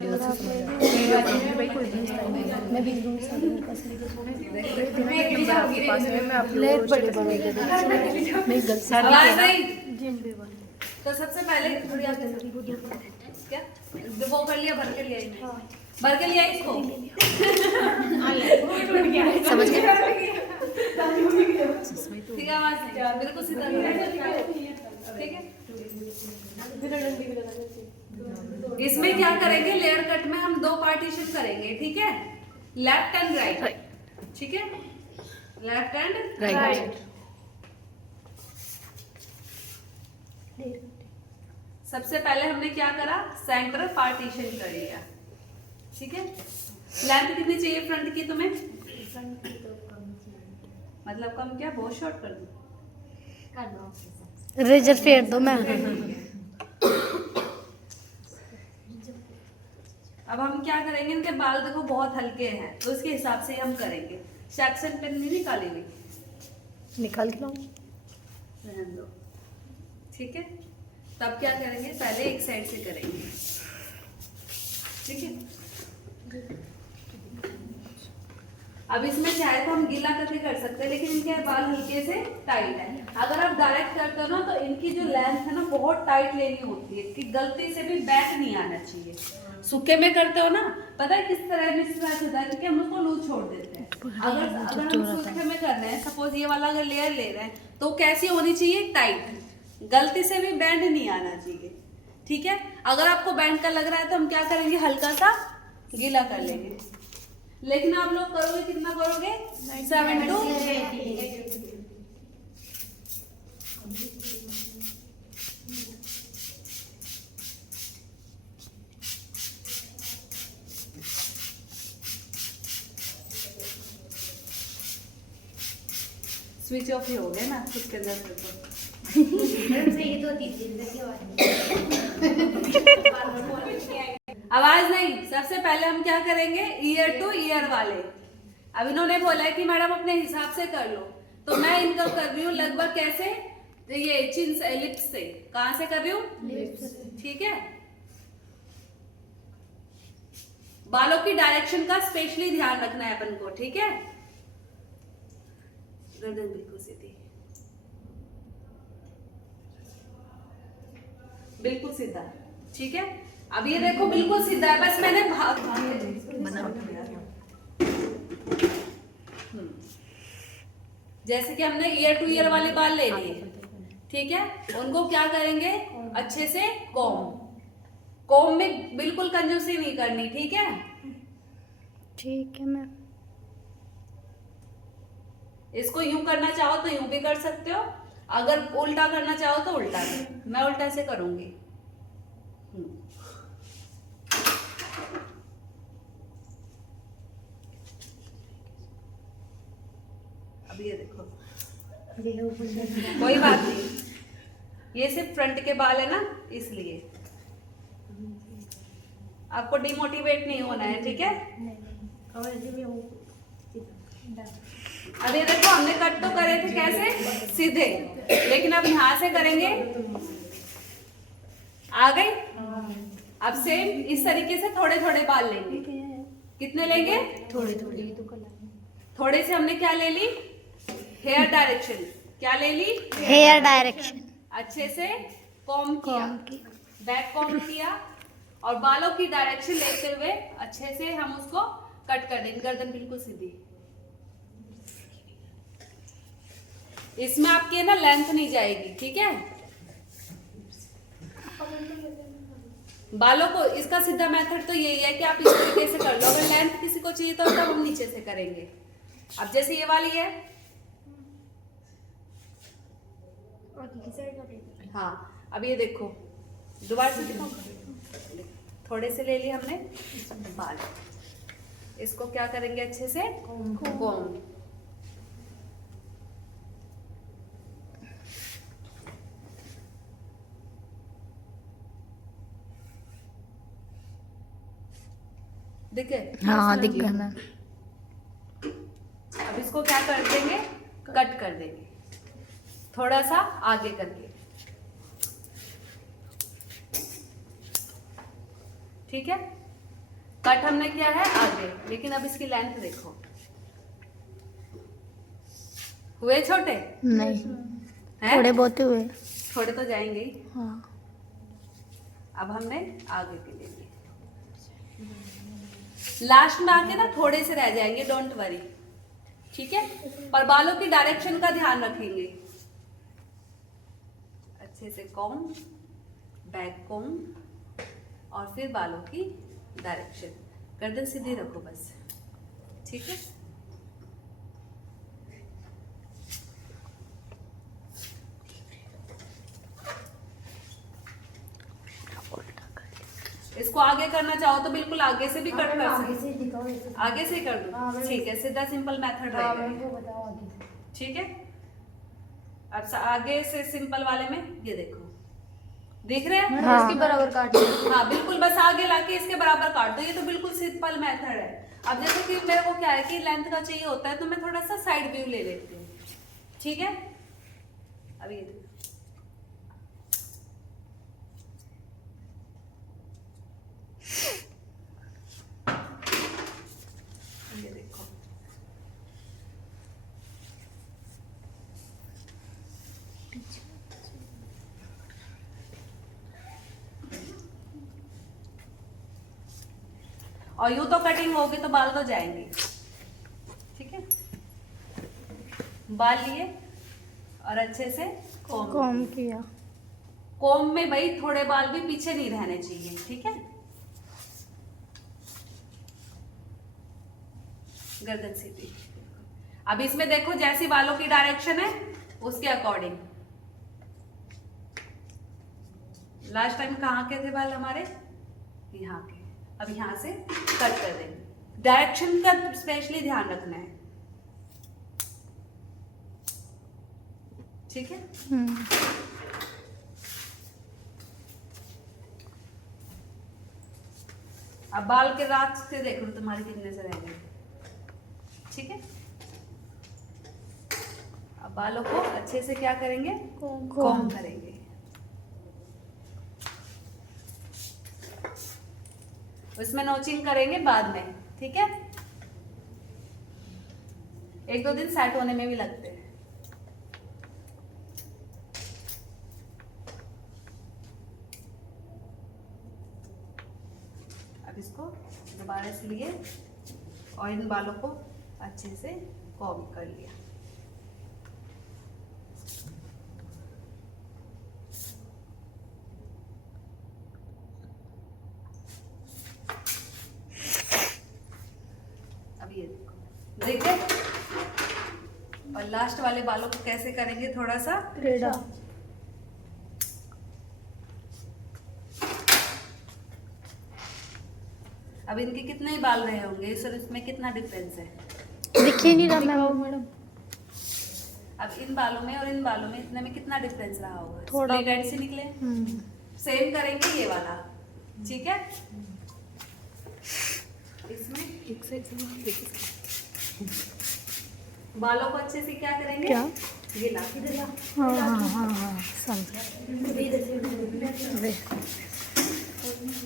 भाई कोई भी मैं भी दूँ मेरे पास नंबर आपके पास है, मैं अपलोड बड़े बड़े मैं गलत सर जिम भी बन तो सबसे पहले थोड़ी आप क्या वो कर लिया, भर के लिया भर के लिया इसको समझ गए। ठीक है, आवाज बिल्कुल सीधा ठीक है। इसमें क्या करेंगे, लेयर कट में हम दो पार्टीशन करेंगे, ठीक है, लेफ्ट एंड राइट, ठीक है, लेफ्ट एंड राइट। सबसे पहले हमने क्या करा, सेंटर पार्टीशन कर लिया, ठीक है। लेंथ कितनी चाहिए फ्रंट की तुम्हें? मतलब कम क्या, बहुत शॉर्ट कर दूं? रेजर फेर दो मैं। अब हम क्या करेंगे, इनके बाल देखो बहुत हल्के हैं, तो उसके हिसाब से हम करेंगे। सेक्शन पेन नहीं निकाली हुई, निकाल के लाऊं? रहने दो, ठीक है। तब क्या करेंगे, पहले एक साइड से करेंगे, ठीक है। अब इसमें चाहे तो हम गीला करके कर सकते हैं, लेकिन इनके बाल हल्के से टाइट है। अगर आप डायरेक्ट करते हो ना, तो इनकी जो लेंथ है ना बहुत टाइट लेनी होती है, कि गलती से भी बैक नहीं आना चाहिए। सूखे में करते हो ना, पता है किस तरह मिसमैच होता है, क्योंकि हम उसको लूज छोड़ देते हैं। अगर हम सूखे में कर रहे हैं, सपोज ये वाला अगर लेयर ले रहे हैं, तो कैसी होनी चाहिए, टाइट, गलती से भी बैंड नहीं आना चाहिए, ठीक है। अगर आपको बैंड का लग रहा है तो हम क्या करेंगे, हल्का सा गीला कर लेंगे। लेकिन आप लोग करोगे कितना करोगे, 7 to 8। स्विच ऑफ ही हो गया ना खुद के अंदर से, तो आवाज नहीं। सबसे पहले हम क्या करेंगे, ईयर टू ईयर वाले। अब इन्होंने बोला है कि मैडम अपने हिसाब से कर लो, तो मैं इनका कर रही हूँ लगभग कैसे, ये चिन से, लिप्स से। कहां से कर रही हूँ, ठीक है। बालों की डायरेक्शन का स्पेशली ध्यान रखना है अपन को, ठीक है। गर्दन बिल्कुल सीधी, बिल्कुल सीधा, ठीक है। अब ये देखो बिल्कुल सीधा है, बस मैंने जैसे कि हमने ईयर टू ईयर वाले बाल ले लिए, ठीक है। उनको क्या करेंगे, अच्छे से कोम में बिल्कुल कंजूसी नहीं करनी, ठीक है। ठीक है मैम। इसको यूं करना चाहो तो यूं भी कर सकते हो, अगर उल्टा करना चाहो तो उल्टा भी। मैं उल्टा से करूंगी। अब ये देखो, कोई बात नहीं, ये सिर्फ फ्रंट के बाल है ना, इसलिए आपको डिमोटिवेट नहीं होना है, ठीक है। अब ये देखो, हमने कट तो करे थे कैसे, सीधे, लेकिन अब यहां से करेंगे, आ गई। अब सेम इस तरीके से थोड़े थोड़े बाल लेंगे। कितने लेंगे, थोड़े थोड़े से हमने क्या ले ली, हेयर डायरेक्शन। क्या ले ली, हेयर डायरेक्शन। अच्छे से कॉम किया, बैक कॉम किया, और बालों की डायरेक्शन लेते हुए अच्छे से हम उसको कट कर देंगे। गर्दन बिल्कुल सीधी, इसमें आपकी ना लेंथ नहीं जाएगी, ठीक है। बालों को इसका सीधा मेथड तो यही है कि आप इस तरीके से कर लो। अगर लेंथ किसी को चाहिए तो तब हम नीचे से करेंगे। अब जैसे ये वाली है, हाँ, अब ये देखो, दोबारा से दिखाओ, थोड़े से ले लिए हमने बाल, इसको क्या करेंगे, अच्छे से कोम। दिखे, हाँ दिख गया मैम। अब इसको क्या कर देंगे, कट कर देंगे, थोड़ा सा आगे करके, ठीक है। कट हमने किया है आगे, लेकिन अब इसकी लेंथ देखो, हुए छोटे? नहीं, हैं? थोड़े बहुत हुए। थोड़े तो जाएंगे ही। हाँ, अब हमने आगे के लिए लिए, लास्ट में आके ना थोड़े से रह जाएंगे, डोंट वरी, ठीक है। पर बालों की डायरेक्शन का ध्यान रखेंगे, अच्छे से कॉम, बैक कॉम, और फिर बालों की डायरेक्शन, गर्दन सीधी रखो बस, ठीक है। इसको आगे करना चाहो तो बिल्कुल आगे से भी कट कर सकते, आगे से कर दो, ठीक है, सीधा सिंपल मेथड रहेगा, ठीक है। अब आगे से सिंपल वाले में ये देखो, देख रहे हैं? हाँ। इसके बराबर काट दो। हाँ बिल्कुल, बस आगे लाके इसके बराबर काट दो, ये तो बिल्कुल सिंपल मेथड है। अब जैसे कि मेरे को क्या है कि लेंथ का चाहिए होता है, तो मैं थोड़ा सा साइड व्यू ले लेती हूँ, ठीक है। अब ये देखो, और यूं तो कटिंग होगी तो बाल तो जाएंगे, ठीक है। बाल लिए और अच्छे से कॉम किया। कोम में भाई थोड़े बाल भी पीछे नहीं रहने चाहिए, ठीक है। गर्दन सीधी। अब इसमें देखो जैसी बालों की डायरेक्शन है उसके अकॉर्डिंग, लास्ट टाइम कहाँ के थे बाल हमारे, यहाँ के, अब यहां से कट कर देंगे, डायरेक्शन का स्पेशली ध्यान रखना है, ठीक है। अब बाल के रास्ते देख लो तुम्हारे कितने से रह गए, ठीक है। अब बालों को अच्छे से क्या करेंगे, कॉम करेंगे। उसमें नोचिंग करेंगे बाद में, ठीक है। एक दो दिन सेट होने में भी लगते हैं। अब इसको दोबारा से लिए और इन बालों को अच्छे से कॉम कर लिया। अब ये देखो, देखे। और लास्ट वाले बालों को कैसे करेंगे, थोड़ा सा रेडा। अब इनके कितने ही बाल रहे होंगे सर, इसमें कितना डिफरेंस है, दिख ही नहीं रहा मैडम। अब इन बालों में और इन बालों में इतने में कितना डिफरेंस रहा होगा, थोड़ा स्प्लिट एंड से निकले। सेम करेंगे ये वाला, ठीक है। इसमें एक से बालों को अच्छे से क्या करेंगे, क्या गिला। हाँ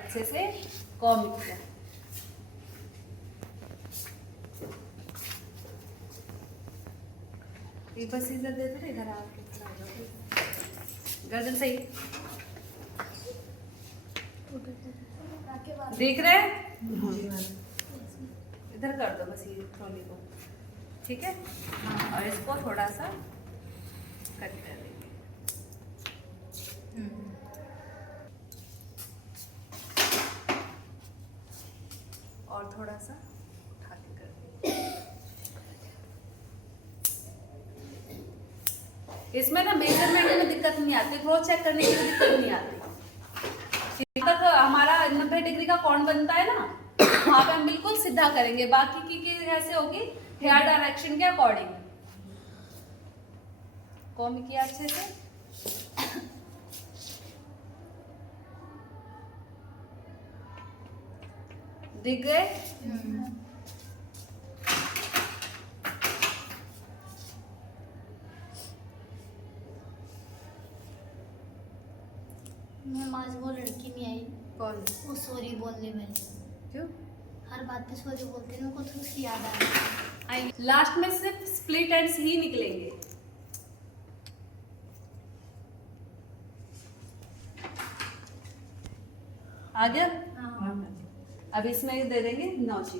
अच्छे से कॉम किया। एक बार सीजर दे दो, इधर आके गर्दन सही देख रहे हैं, इधर कर दो बस ये ट्रॉली को, ठीक है। और इसको थोड़ा सा कट कर देंगे। और थोड़ा सा उठा के कर देंगे। इसमें ना मेजरमेंट में दिक्कत नहीं आती, क्रॉस चेक करने की दिक्कत नहीं आती। तक हमारा 90 डिग्री का कौन बनता है ना, वहां पे हम बिल्कुल सीधा करेंगे, बाकी की कैसे होगी, हेयर डायरेक्शन के अकॉर्डिंग। कॉम किया अच्छे से, दिख गए। मैम आज वो लड़की नहीं आई, कौन, वो सॉरी बोलने में। क्यों? बात पे सॉरी बोलते हैं, मेरे को तो उसकी याद आ रही है। लास्ट में सिर्फ स्प्लिट एंड्स ही निकलेंगे। आ गया? हाँ। अब इसमें दे देंगे नौची।